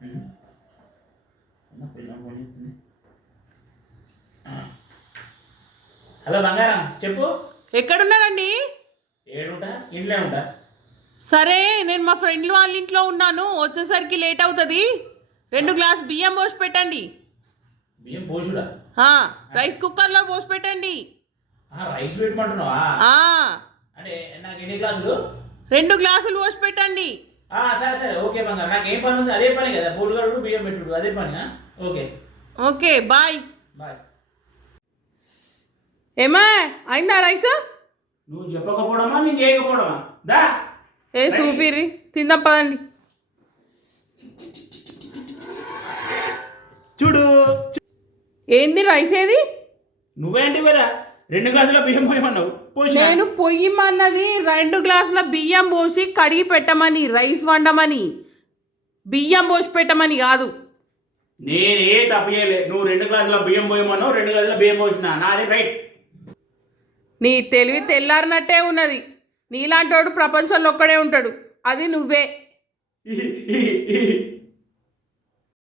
Hello బంగారం చెప్పు. ఎక్కడున్నారండి? ఏడుంటా, ఇంట్లో ఉంటా. సరే, నేను మా ఫ్రెండ్ వాళ్ళ ఇంట్లో ఉన్నాను, వచ్చేసరికి లేట్ అవుతుంది. 2 గ్లాస్ బియ్యం పోసి పెట్టండి. బియ్యం పోసుడా? రైస్ కుక్కర్లో పోసి పెట్టండి. రైస్ పెట్టమంటున్నావా? అంటే నాకు ఎన్ని గ్లాసులు? 2 గ్లాసులు పోసి పెట్టండి. సరే సరే, ఓకే బంగారం. నాకు ఏం పని ఉంది? అదే పని కదా, పోటుగాడు బియ్యం పెట్టుడు అదే పని. Okay okay, bye bye. ఏమా అయిందా రైస్? నువ్వు చెప్పకపోవడమా, నేను చేయకపోవడమా? దా ఏ చూపిర్రి, తిందాం పదండి. చూడు. ఏంది రైస్ ఏది? నువ్వేంటి కదా 2 గ్లాసుల బియ్యం పోయమన్నావు. నేను పొయ్యమన్నది 2 గ్లాసుల బియ్యం పోసి కడిగి పెట్టమని, రైస్ వండమని, బియ్యం పోసి పెట్టమని కాదు. నేనే తప్పు చేయలే. నువ్వు 2 గ్లాసుల బియ్యం పోయమన్నావు, 2 గ్లాసుల బియ్యం పోసిన, నాది రైట్. నీ తెలివి తెల్లారినట్టే ఉన్నది. నీలాంటోడు ప్రపంచంలో ఒక్కడే ఉంటాడు, అది నువ్వే.